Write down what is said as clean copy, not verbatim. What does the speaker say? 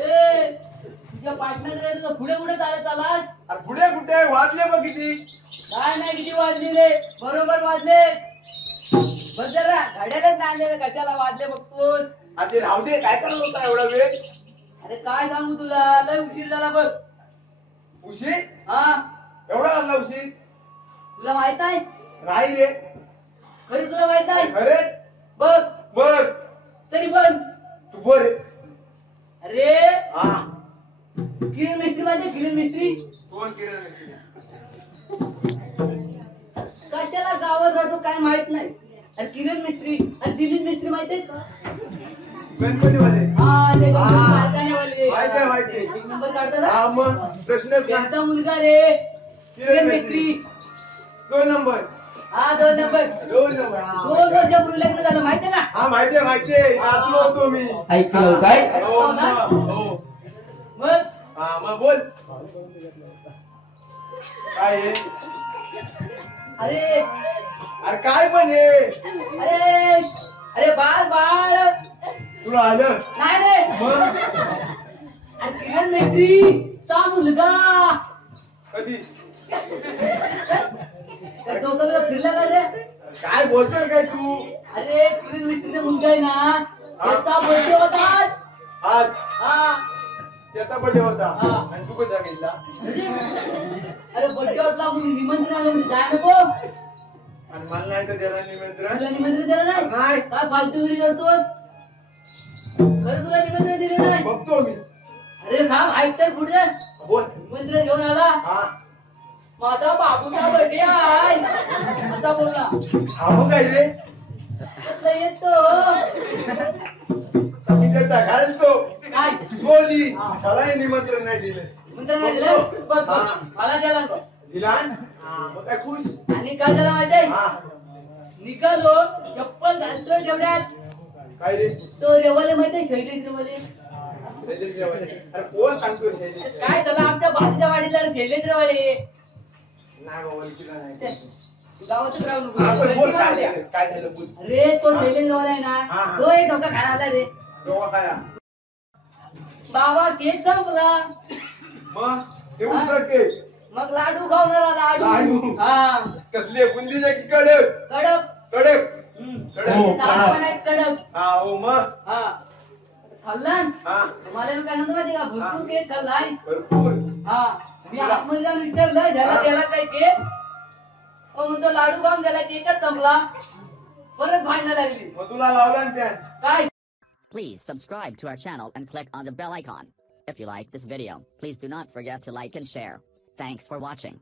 तुझ्या पार्टनर पुढे पुढे चालास. अरे पुढे कुठे वाजले बघ किती. काय नाही किती वाजलेले बरोबर वाजले. बस जरा गाड्यालाच नाही कशाला वाजले बघतोस. अरे राहू दे काय करत होता एवढा वेळ. अरे काय सांगू तुला लय उशीर झाला बघ. उशीर हा एवढा झाला उशीर. तुला माहित आहे राही रे. खरी तुला माहित आहे अरे बघ बघ तरी पण तू बोल. अरे हा किरण मिस्त्री माहिती किरण मिस्त्री. कोण किरण मिस्त्री. कशाला गावात राहतो काय माहित नाही. अरे किरण मिस्त्री आणि दिलीप मिस्त्री माहिती आहे का. गणपतीवाले. हा ते कारखानेवाले. माहिती आहे माहिती. एक नंबर काढतात. हा मग प्रश्न त्यांचा मुलगा रे किरण मिस्त्री. 2 नंबर. हा 2 नंबर. 2 नंबर. 2 वर्षापूर्वी लग्न झालं माहिती आहे का. हा माहिती आहे माहिती आहे. वाचलो होतो मी. ऐकलं काय हो हो. मग हा मग बोल. काय आहे. अरे अरे काय पण आहे. अरे अरे बाळ बाळ तुला आलं नाही रे. मग अरे किरण मिस्त्री चा मुलगा. कधी डोक्याला फिरला का रे. काय बोलतोय काय तू. अरे किरण मिस्त्रीचा मुलगा आहे ना त्याचा बर्थडे होता आज. आज हा त्याचा बर्थडे होता. हा. आणि तू कसा गेला. अरे बर्थडे होता म्हणून निमंत्रण आलं म्हणजे जाय नको. आणि मला नाही तर त्याला निमंत्रण. तुला निमंत्रण दिलं नाही नाही. काय फालतूगिरी करतोस. खरं तुला निमंत्रण दिलं नाही. बघतो मी. अरे थांब ऐक तर पुढे बोल. निमंत्रण घेऊन आला. हा माझा बाबूचा बर्थडे आहे असा बोलला. हा मग काय रे. कसला येतो मी त्याचा घालतो काय बोली. त्यालाही निमंत्रण नाही दिलं. निमंत्रण नाही दिलं. बघ बघ. मला द्यायला नको. दिला. हा मग काय खुश. आणि काय झालं माहितीये हा निघालो चप्पल घालतोय तेवढ्यात काय रे. तो रेवाले माहितीये शैलेश रेवाले. शैलेश रेवाले. अरे कोण सांगतोय शैलेश. काय झालं आमच्या बाजूच्या वाडीला शैलेश रेवाले. नाही बाबा इकडे नाही. गावातच राहू हा, पण बोल काय नको. झालं. काय झालं बोल. अरे तो शैलेश रेवाला आहे हा, ना हा. तो एक डोका खायला आला रे. केव्हा खाया. बाबा केक संपला. मग ठेवून कर केक. मग लाडू खाऊन आला लाडू. लाडू. हा कसले बुंदीचे की कडक. कडक. कडक. कडक कडक. हा हो मग. हा खाल्ला. हा तुम्हाला काय म्हणतो माहिती का भरपूर केक खाल्लाय. भरपूर. हा मी आतमध्ये जाऊन विचारलं ज्याला त्याला काय केक. तो म्हणतो लाडू खाऊन गेला केकच संपला. परत भांडणं लागली. मग तुला लावला ना त्या. काय Please subscribe to our channel and click on the bell icon. If you like this video, please do not forget to like and share. Thanks for watching.